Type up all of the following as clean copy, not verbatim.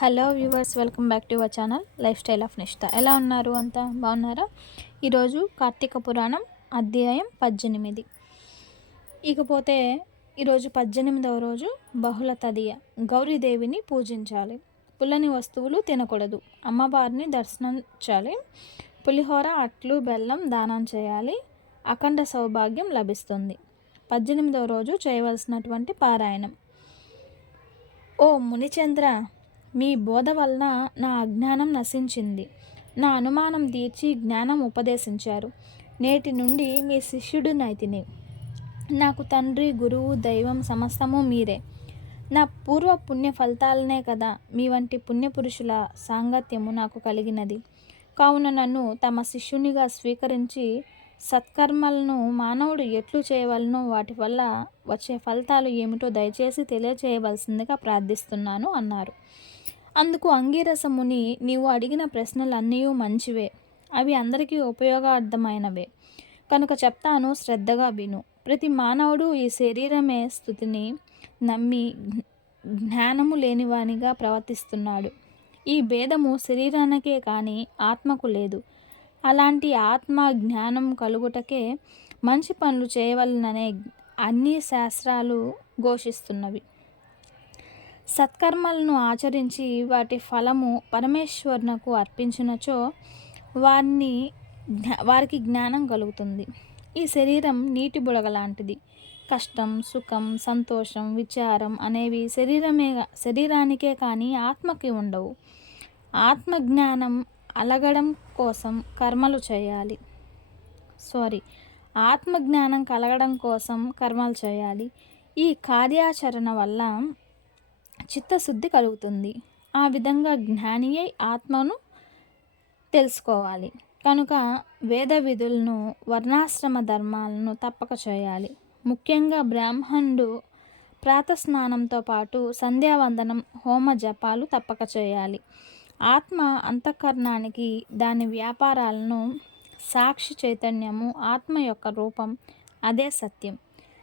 Hello viewers, welcome back to our channel life style of నిష్ఠ. ఎలా ఉన్నారు? అంతా బాగున్నారా? ఈరోజు కార్తీక పురాణం అధ్యాయం 18. ఇకపోతే ఈరోజు 18వ రోజు బహుళ తదియ. గౌరీదేవిని పూజించాలి. పుల్లని వస్తువులు తినకూడదు. అమ్మవారిని దర్శించాలి. పులిహోర, అట్లు, బెల్లం దానం చేయాలి. అఖండ సౌభాగ్యం లభిస్తుంది. 18వ రోజు చేయవలసినటువంటి పారాయణం. ఓ మునిచంద్ర, మీ బోధ వలన నా అజ్ఞానం నశించింది. నా అనుమానం తీర్చి జ్ఞానం ఉపదేశించారు. నేటి నుండి మీ శిష్యుడినైతిని. నాకు తండ్రి, గురువు, దైవం సమస్తము మీరే. నా పూర్వ పుణ్య ఫలితాలనే కదా మీ వంటి పుణ్యపురుషుల సాంగత్యము నాకు కలిగినది. కావున నన్ను తమ శిష్యునిగా స్వీకరించి సత్కర్మలను మానవుడు ఎట్లు చేయవలనో వాటి వల్ల వచ్చే ఫలితాలు ఏమిటో దయచేసి తెలియచేయవలసిందిగా ప్రార్థిస్తున్నాను అన్నారు. అందుకు అంగీరస ముని, నీవు అడిగిన ప్రశ్నలన్నీ మంచివే. అవి అందరికీ ఉపయోగార్థమైనవే కనుక చెప్తాను, శ్రద్ధగా విను. ప్రతి మానవుడు ఈ శరీరమే స్థుతిని నమ్మి జ్ఞానము లేనివానిగా ప్రవర్తిస్తున్నాడు. ఈ భేదము శరీరానికే కానీ ఆత్మకు లేదు. అలాంటి ఆత్మ జ్ఞానం కలుగుటకే మంచి పనులు చేయవలననే అన్ని శాస్త్రాలు ఘోషిస్తున్నవి. సత్కర్మలను ఆచరించి వాటి ఫలము పరమేశ్వరునకు అర్పించినచో వారికి జ్ఞానం కలుగుతుంది. ఈ శరీరం నీటి బుడగ లాంటిది. కష్టం, సుఖం, సంతోషం, విచారం అనేవి శరీరానికే కానీ ఆత్మకి ఉండవు. ఆత్మజ్ఞానం అలగడం కోసం కర్మలు చేయాలి. ఆత్మజ్ఞానం కలగడం కోసం కర్మలు చేయాలి. ఈ కార్యాచరణ వల్ల చిత్తశుద్ధి కలుగుతుంది. ఆ విధంగా జ్ఞాని అయి ఆత్మను తెలుసుకోవాలి. కనుక వేద విధులను, వర్ణాశ్రమ ధర్మాలను తప్పక చేయాలి. ముఖ్యంగా బ్రాహ్మణుడు ప్రాతస్నానంతో పాటు సంధ్యావందనం, హోమ జపాలు తప్పక చేయాలి. ఆత్మ అంతఃకరణానికి దాని వ్యాపారాలను సాక్షి చైతన్యము, ఆత్మ యొక్క రూపం, అదే సత్యం.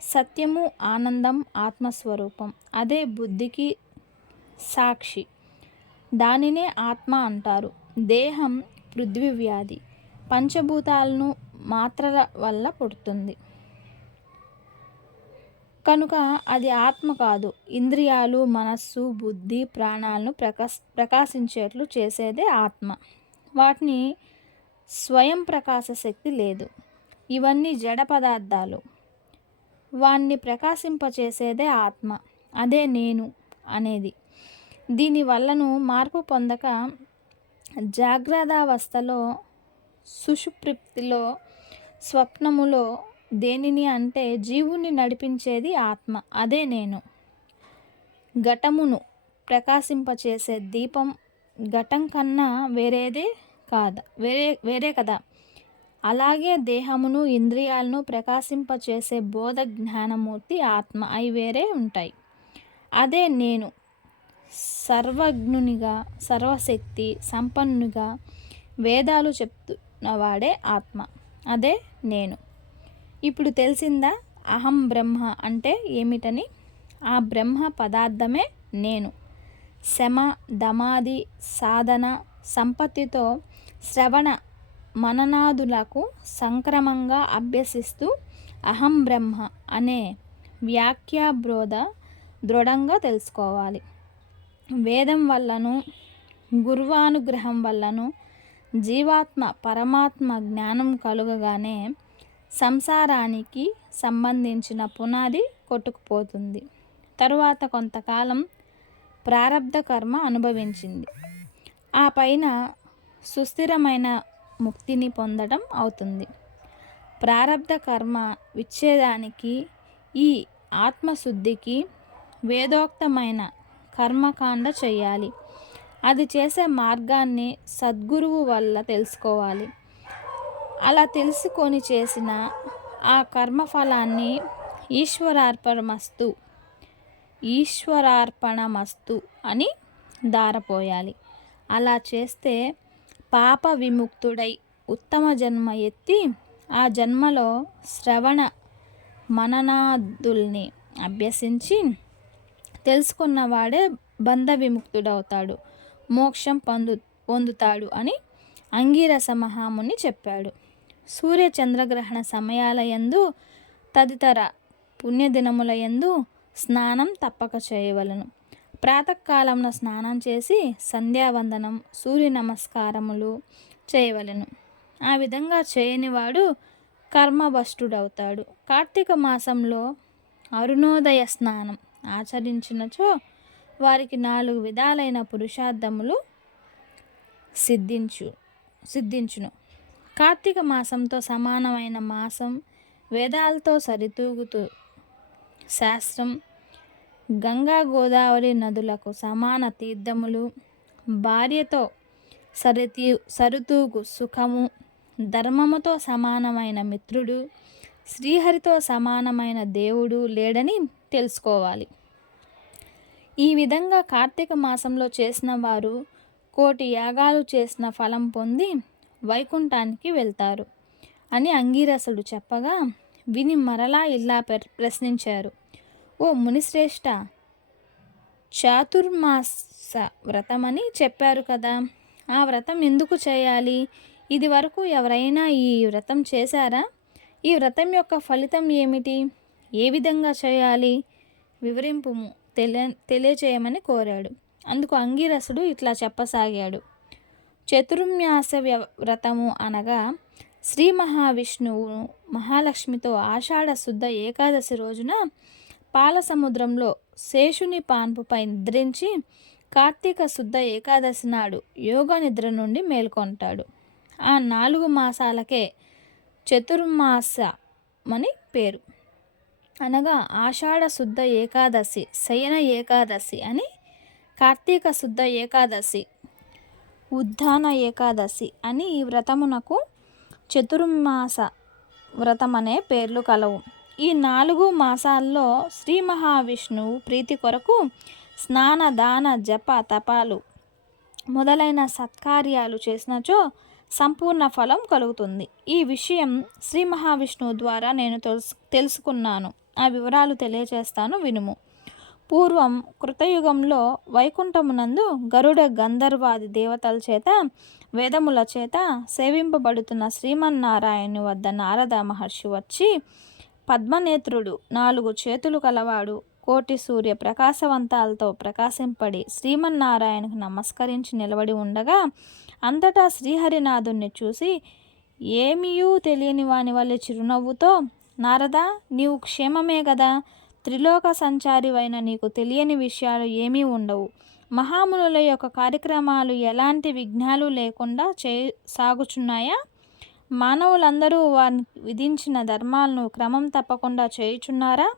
సత్యము, ఆనందం ఆత్మస్వరూపం, అదే బుద్ధికి సాక్షి. దానినే ఆత్మ అంటారు. దేహం పృథ్వీ వ్యాధి, పంచభూతాలను మాత్రల వల్ల పుడుతుంది కనుక అది ఆత్మ కాదు. ఇంద్రియాలు, మనస్సు, బుద్ధి, ప్రాణాలను ప్రకాశించేట్లు చేసేదే ఆత్మ. వాటిని స్వయం ప్రకాశ శక్తి లేదు. ఇవన్నీ జడ పదార్థాలు. వాణ్ణి ప్రకాశింపచేసేదే ఆత్మ, అదే నేను అనేది. దీనివల్లను మార్పు పొందక జాగ్రత్తావస్థలో, సుషుప్తిలో, స్వప్నములో దేనిని అంటే జీవుని నడిపించేది ఆత్మ, అదే నేను. ఘటమును ప్రకాశింపచేసే దీపం ఘటం కన్నా వేరే కదా. అలాగే దేహమును, ఇంద్రియాలను ప్రకాశింపచేసే బోధ జ్ఞానమూర్తి ఆత్మ అవి వేరే ఉంటాయి. అదే నేను. సర్వజ్ఞునిగా, సర్వశక్తి సంపన్నునిగా వేదాలు చెప్తున్నవాడే ఆత్మ, అదే నేను. ఇప్పుడు తెలిసిందా అహం బ్రహ్మ అంటే ఏమిటని? ఆ బ్రహ్మ పదార్థమే నేను. శమ, దమాది సాధన సంపత్తితో శ్రవణ మననాదులకు సంక్రమంగా అభ్యసిస్తూ అహం బ్రహ్మ అనే వ్యాఖ్యాబోధ దృఢంగా తెలుసుకోవాలి. వేదం వల్లను, గురువానుగ్రహం వల్లను జీవాత్మ పరమాత్మ జ్ఞానం కలుగగానే సంసారానికి సంబంధించిన పునాది కొట్టుకుపోతుంది. తరువాత కొంతకాలం ప్రారబ్ధ కర్మ అనుభవించింది. ఆ పైన సుస్థిరమైన ముక్తిని పొందడం అవుతుంది. ప్రారబ్ధ కర్మ విచ్ఛేదానికి, ఈ ఆత్మశుద్ధికి వేదోక్తమైన కర్మకాండ చేయాలి. అది చేసే మార్గాన్ని సద్గురువు వల్ల తెలుసుకోవాలి. అలా తెలుసుకొని చేసిన ఆ కర్మఫలాన్ని ఈశ్వరార్పణమస్తు అని దారపోయాలి. అలా చేస్తే పాప విముక్తుడై ఉత్తమ జన్మ ఎత్తి ఆ జన్మలో శ్రవణ మననాదుల్ని అభ్యసించి తెలుసుకున్నవాడే బంధ విముక్తుడవుతాడు. మోక్షం పొందుతాడు అని అంగీరస మహాముని చెప్పాడు. సూర్య చంద్రగ్రహణ సమయాల యందు తదితర పుణ్యదినముల యందు స్నానం తప్పక చేయవలను. ప్రాతకాలంలో స్నానం చేసి సంధ్యావందనం, సూర్య నమస్కారములు చేయవలెను. ఆ విధంగా చేయనివాడు కర్మభ్రష్టుడవుతాడు. కార్తీక మాసంలో అరుణోదయ స్నానం ఆచరించినచో వారికి 4 విధాలైన పురుషార్థములు సిద్ధించును. కార్తీక మాసంతో సమానమైన మాసం, వేదాలతో సరితూగుతూ శాస్త్రం, గంగా గోదావరి నదులకు సమాన తీర్థములు, భార్యతో సరితూగు సుఖము, ధర్మముతో సమానమైన మిత్రుడు, శ్రీహరితో సమానమైన దేవుడు లేడని తెలుసుకోవాలి. ఈ విధంగా కార్తీక మాసంలో చేసిన వారు 1,000,000 యాగాలు చేసిన ఫలం పొంది వైకుంఠానికి వెళ్తారు అని అంగీరసుడు చెప్పగా విని మరలా ఇలా ప్రశ్నించారు. ఓ మునిశ్రేష్ఠ, చాతుర్మాస వ్రతమని చెప్పారు కదా, ఆ వ్రతం ఎందుకు చేయాలి? ఇది వరకు ఎవరైనా ఈ వ్రతం చేశారా? ఈ వ్రతం యొక్క ఫలితం ఏమిటి? ఏ విధంగా చేయాలి? వివరింపుము, తెలియచేయమని కోరాడు. అందుకు అంగీరసుడు ఇట్లా చెప్పసాగాడు. చతుర్మాస వ్రతము అనగా శ్రీ మహావిష్ణువు మహాలక్ష్మితో ఆషాఢ శుద్ధ ఏకాదశి రోజున పాల సముద్రంలో శేషుని పాన్పుపై నిద్రించి కార్తీక శుద్ధ ఏకాదశి నాడు యోగ నిద్ర నుండి మేల్కొంటాడు. ఆ 4 మాసాలకే చతుర్మాసమని పేరు. అనగా ఆషాఢ శుద్ధ ఏకాదశి, శయన ఏకాదశి అని, కార్తీక శుద్ధ ఏకాదశి, ఉద్దాన ఏకాదశి అని ఈ వ్రతమునకు చతుర్మాస వ్రతం అనే పేర్లు కలవు. ఈ 4 మాసాల్లో శ్రీ మహావిష్ణువు ప్రీతి కొరకు స్నాన, దాన, జప, తపాలు మొదలైన సత్కార్యాలు చేసినచో సంపూర్ణ ఫలం కలుగుతుంది. ఈ విషయం శ్రీ మహావిష్ణువు ద్వారా నేను తెలుసుకున్నాను. ఆ వివరాలు తెలియజేస్తాను, వినుము. పూర్వం కృతయుగంలో వైకుంఠమునందు గరుడ గంధర్వాది దేవతల చేత వేదముల చేత సేవింపబడుతున్న శ్రీమన్నారాయణు వద్ద నారద మహర్షి వచ్చి, పద్మనేత్రుడు, 4 చేతులు కలవాడు, కోటి సూర్య ప్రకాశవంతాలతో ప్రకాశింపడి శ్రీమన్నారాయణకు నమస్కరించి నిలబడి ఉండగా అంతటా శ్రీహరినాథుణ్ణి చూసి ఏమీయూ తెలియని వాని వల్లే చిరునవ్వుతో, నారదా, నీవు క్షేమమే కదా, త్రిలోక సంచారివైన నీకు తెలియని విషయాలు ఏమీ ఉండవు. మహామునుల యొక్క కార్యక్రమాలు ఎలాంటి విఘ్నాలు లేకుండా సాగుచున్నాయా? మానవులందరూ వారిని విధించిన ధర్మాలను క్రమం తప్పకుండా చేయుచున్నారా?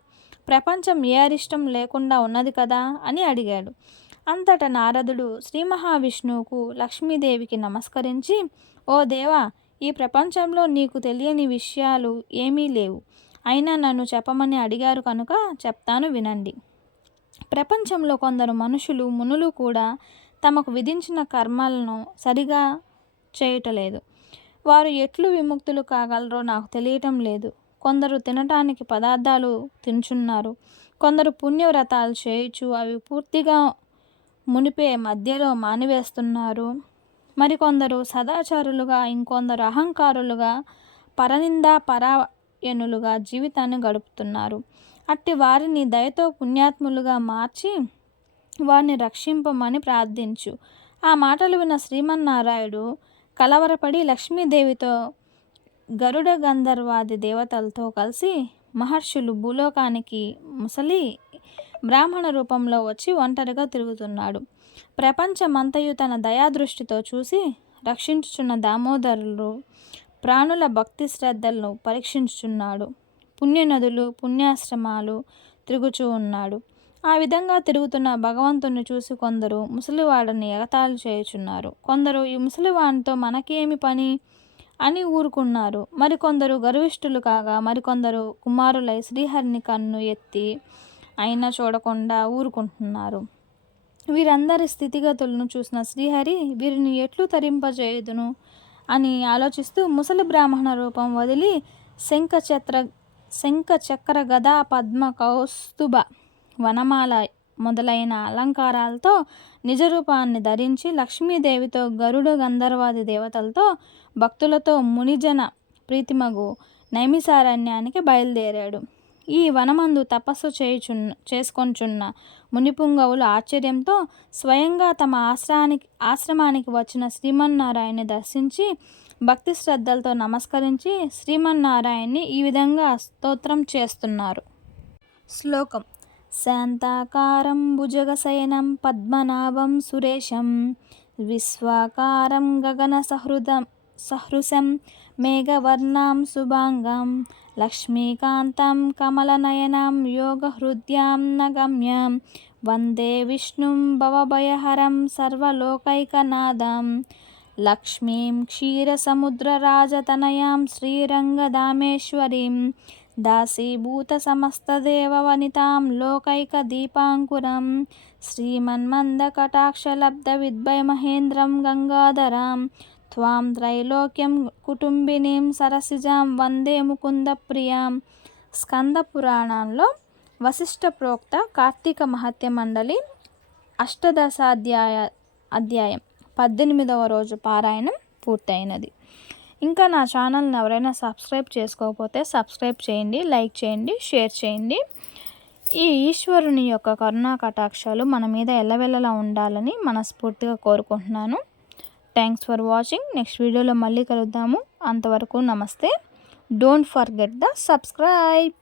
ప్రపంచం ఏ అరిష్టం లేకుండా ఉన్నది కదా అని అడిగాడు. అంతటా నారదుడు శ్రీ మహావిష్ణువుకు, లక్ష్మీదేవికి నమస్కరించి, ఓ దేవా, ఈ ప్రపంచంలో నీకు తెలియని విషయాలు ఏమీ లేవు. అయినా నన్ను చెప్పమని అడిగారు కనుక చెప్తాను, వినండి. ప్రపంచంలో కొందరు మనుషులు, మునులు కూడా తమకు విధించిన కర్మలను సరిగా చేయటలేదు. వారు ఎట్లు విముక్తులు కాగలరో నాకు తెలియటం లేదు. కొందరు తినటానికి పదార్థాలు తింటున్నారు. కొందరు పుణ్యవ్రతాలు చేయుచు అవి పూర్తిగా మునిపే మధ్యలో మానివేస్తున్నారు. మరికొందరు సదాచారులుగా, ఇంకొందరు అహంకారులుగా, పరనిందా పరాయణులుగా జీవితాన్ని గడుపుతున్నారు. అట్టి వారిని దయతో పుణ్యాత్ములుగా మార్చి వారిని రక్షింపమని ప్రార్థించు. ఆ మాటలు విన్న శ్రీమన్నారాయణుడు కలవరపడి లక్ష్మీదేవితో, గరుడ గంధర్వాది దేవతలతో కలిసి మహర్షులు భూలోకానికి ముసలి బ్రాహ్మణ రూపంలో వచ్చి ఒంటరిగా తిరుగుతున్నాడు. ప్రపంచమంతయు తన దయాదృష్టితో చూసి రక్షించుచున్న దామోదరులు ప్రాణుల భక్తి శ్రద్ధలను పరీక్షించుచున్నాడు. పుణ్యనదులు, పుణ్యాశ్రమాలు తిరుగుచూ ఉన్నాడు. ఆ విధంగా తిరుగుతున్న భగవంతుని చూసి కొందరు ముసలివాడిని ఎగతాళి చేయుచున్నారు. కొందరు ఈ ముసలివాడితో మనకేమి పని అని ఊరుకున్నారు. మరికొందరు గర్విష్ఠులు కాగా మరికొందరు కుమారులై శ్రీహరిని కన్ను ఎత్తి అయినా చూడకుండా ఊరుకుంటున్నారు. వీరందరి స్థితిగతులను చూసిన శ్రీహరి వీరిని ఎట్లు తరింపజేయుదును అని ఆలోచిస్తూ ముసలి బ్రాహ్మణ రూపం వదిలి శంఖ చక్ర గదా పద్మ కౌస్తుభ వనమాల మొదలైన అలంకారాలతో నిజరూపాన్ని ధరించి లక్ష్మీదేవితో గరుడ గంధర్వాది దేవతలతో భక్తులతో మునిజన ప్రీతిమగు నైమిసారణ్యానికి బయలుదేరాడు. ఈ వనమందు తపస్సు చేసుకొంచున్న మునిపుంగవులు ఆశ్చర్యంతో స్వయంగా తమ ఆశ్రమానికి వచ్చిన శ్రీమన్నారాయణ్ణి దర్శించి భక్తి శ్రద్ధలతో నమస్కరించి శ్రీమన్నారాయణ్ణి ఈ విధంగా స్తోత్రం చేస్తున్నారు. శ్లోకం. శాంతాకారం భుజగశయనం పద్మనాభం సురేశం విశ్వాకారం గగన సహృశం మేఘవర్ణం శుభాంగం లక్ష్మీకాంతం కమలనయనం యోగహృద్యాం నగమ్యం వందే విష్ణుం భవభయహరం సర్వలోకైకనాథం లక్ష్మీం క్షీరసముద్రరాజతనయాం శ్రీరంగధామేశ్వరీం దాసీభూత సమస్తదేవవనితాం లోకైకదీపాంకురం శ్రీమన్మందకటాక్షలబ్ధవిద్వైమహేంద్రం గంగాధరాం త్వాం త్రైలోక్యం కుటుంబినీం సరసిజాం వందే ముకుందప్రియాం. స్కంద పురాణంలో వశిష్ఠ ప్రోక్త కార్తీక మహత్య మండలి అధ్యాయం 18వ రోజు పారాయణం పూర్తయినది. ఇంకా నా ఛానల్ని ఎవరైనా సబ్స్క్రైబ్ చేసుకోకపోతే సబ్స్క్రైబ్ చేయండి, లైక్ చేయండి, షేర్ చేయండి. ఈ ఈశ్వరుని యొక్క కరుణా కటాక్షాలు మన మీద ఎల్లవెల్లలా ఉండాలని మనస్ఫూర్తిగా కోరుకుంటున్నాను. Thanks for watching. నెక్స్ట్ వీడియోలో మళ్ళీ కలుద్దాము. అంతవరకు నమస్తే. Don't forget the subscribe.